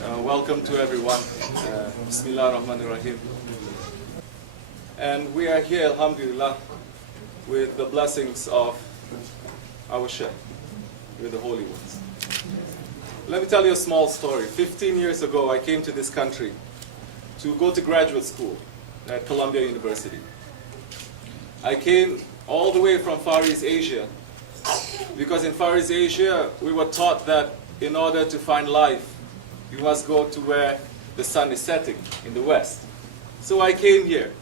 Welcome to everyone. Bismillah ar-Rahman ar-Rahim. And we are here, alhamdulillah, with the blessings of our Shaykh, with the holy ones. Let me tell you a small story. 15 years ago, I came to this country to go to graduate school at Columbia University. I came all the way from Far East Asia, because in Far East Asia, we were taught that in order to find life, you must go to where the sun is setting, in the West. So I came here,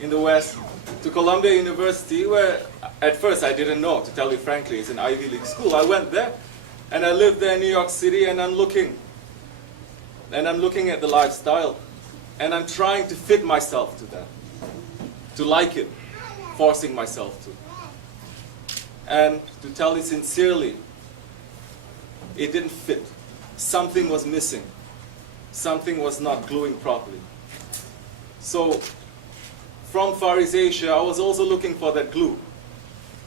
in the West, to Columbia University, where at first I didn't know, to tell you frankly, it's an Ivy League school. I went there, and I lived there in New York City, and I'm looking at the lifestyle, and I'm trying to fit myself to that, to like it, forcing myself to. And to tell you sincerely, it didn't fit. Something was missing. Something was not gluing properly. So, from Far East Asia, I was also looking for that glue.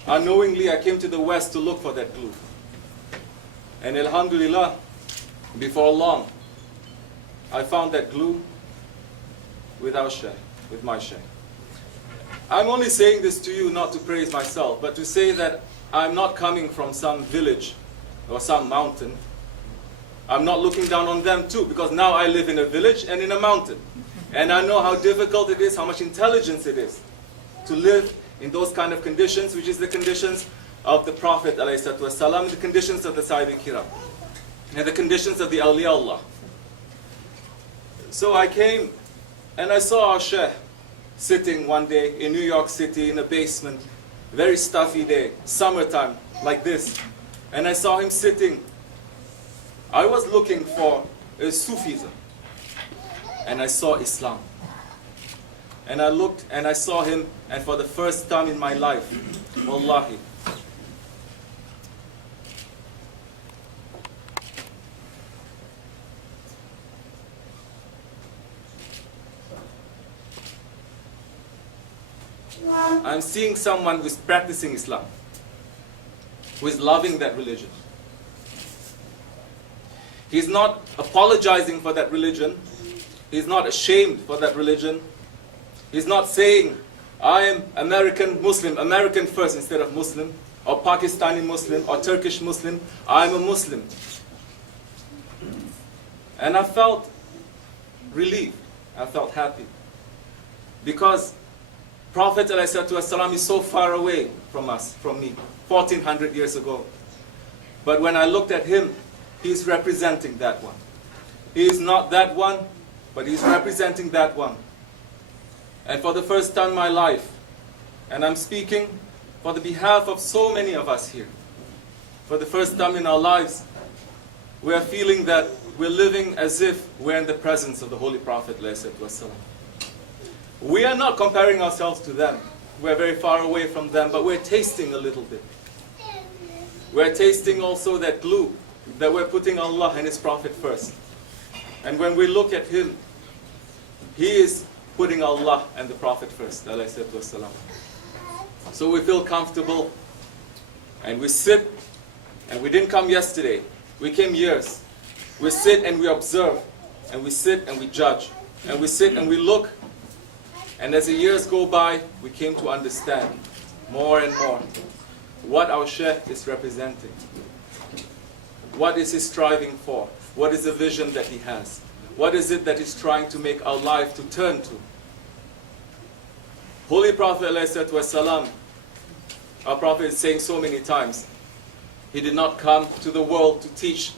Unknowingly, I came to the West to look for that glue. And alhamdulillah, before long, I found that glue with our Shaykh, with my Shaykh. I'm only saying this to you not to praise myself, but to say that I'm not coming from some village or some mountain. I'm not looking down on them too, because now I live in a village and in a mountain. And I know how difficult it is, how much intelligence it is to live in those kind of conditions, which is the conditions of the Prophet ﷺ, the conditions of the Sahaba Kiram, and the conditions of the Awliya Allah. So I came and I saw our Shaykh sitting one day in New York City in a basement, very stuffy day, summertime, like this. And I saw him sitting. I was looking for Sufism. And I saw Islam. And I looked and I saw him, and for the first time in my life, wallahi, I'm seeing someone who is practicing Islam, who is loving that religion. He's not apologizing for that religion. He's not ashamed for that religion. He's not saying, I am American Muslim, American first instead of Muslim, or Pakistani Muslim, or Turkish Muslim. I'm a Muslim. And I felt relieved. I felt happy. Because Prophet ﷺ is so far away from us, from me, 1400 years ago. But when I looked at him, he's representing that one. He is not that one, but he's representing that one. And for the first time in my life, and I'm speaking for the behalf of so many of us here, for the first time in our lives, we are feeling that we're living as if we're in the presence of the Holy Prophet ﷺ. We are not comparing ourselves to them. We're very far away from them, but we're tasting a little bit. We're tasting also that glue, that we're putting Allah and His Prophet first. And when we look at him, he is putting Allah and the Prophet first. So we feel comfortable, and we sit, and we didn't come yesterday. We came years. We sit and we observe, and we sit and we judge, and we sit and we look. And as the years go by, we came to understand more and more what our Shaykh is representing. What is he striving for? What is the vision that he has? What is it that he's trying to make our life to turn to? Holy Prophet ﷺ, our Prophet is saying so many times, he did not come to the world to teach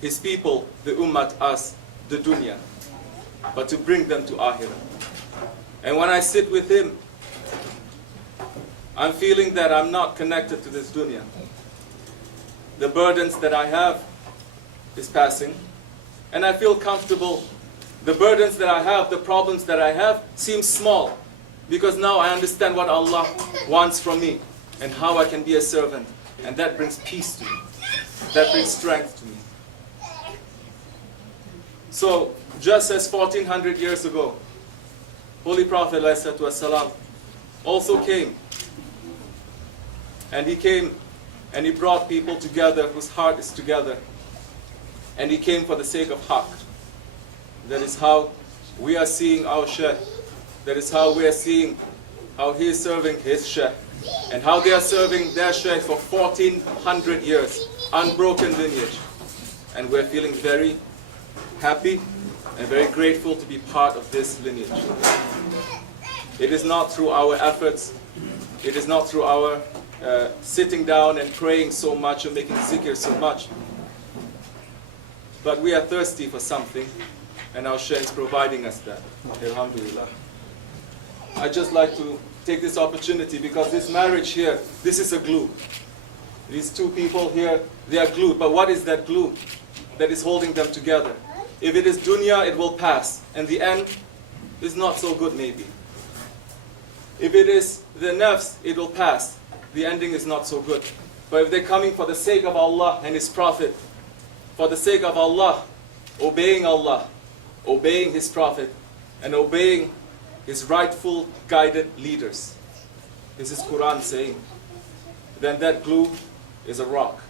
his people, the Ummah, us, the dunya, but to bring them to Akhirah. And when I sit with him, I'm feeling that I'm not connected to this dunya. The burdens that I have is passing, and I feel comfortable. The burdens that I have, the problems that I have, seem small, because now I understand what Allah wants from me and how I can be a servant, and that brings peace to me. That brings strength to me. So, just as 1400 years ago, Holy Prophet ﷺ also came, and he came and he brought people together whose heart is together. and he came for the sake of haqq. That is how we are seeing our Shaykh. That is how we are seeing how he is serving his Shaykh, and how they are serving their Shaykh for 1400 years, unbroken lineage. And we're feeling very happy and very grateful to be part of this lineage. It is not through our efforts, it is not through our sitting down and praying so much and making zikr so much, but we are thirsty for something, and our Shaykh is providing us that. Alhamdulillah. I'd just like to take this opportunity, because this marriage here, this is a glue. These two people here, they are glued. But what is that glue that is holding them together? If it is dunya, it will pass, and the end is not so good maybe. If it is the nafs, it will pass. The ending is not so good. But if they're coming for the sake of Allah and His Prophet, for the sake of Allah, obeying His Prophet, and obeying His rightful guided leaders, this is Quran saying, then that glue is a rock.